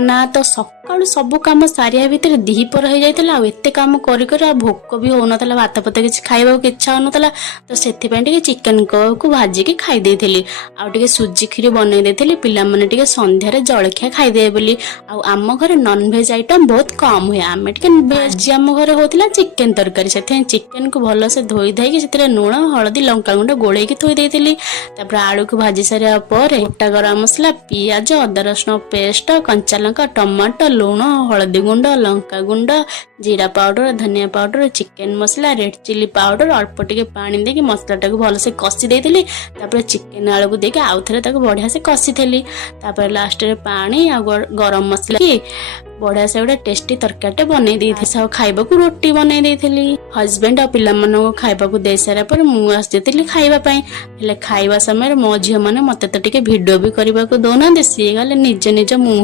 ना तो सकाळू सब काम सारिया भितर दिहीपर हो जाता आ एत काम कर भोक भी हो नाला भात पत किसी खाइबा इच्छा हो नाला तो से चिकेन को भाजिकी खाईदे आउ सुजी खीरी बनई देती पिला माने संध्यारे जलखिया खाईदे बोली आम घर नॉनवेज आइटम बहुत कम हुए आम वेज आम घर होता चिकेन तरकारी से चिकेन को भलसे धोई धाई से लुण हलदी लंका गुंड गोल थोई देती आलू को भाजी सारा गोटा गरम मसला पियाज अदा रसुण पेस्ट कंचा लंका टमाटो लुण हलदी गुंड लंका गुंड जीरा पाउडर धनिया पाउडर चिकेन मसला रेड चिली पाउडर अल्प टिके पानी देके मसला टाक भलसे कषि देती चिकेन आलू को देके आउ थे बढ़िया से कषि थी लास्ट रे पानी आ गरम मसला की बढ़िया से गोटे टेस्टी तरकारी बनई देती खाइबा को रोटी बनई देती हजबैंड और पिला मानू खाइबा को दे सारा पर मुझे खाइबापी हेले खाइबा समय मो झील मैंने मत तो भिडियो भी करने को दौना सी गले निज निज मुँह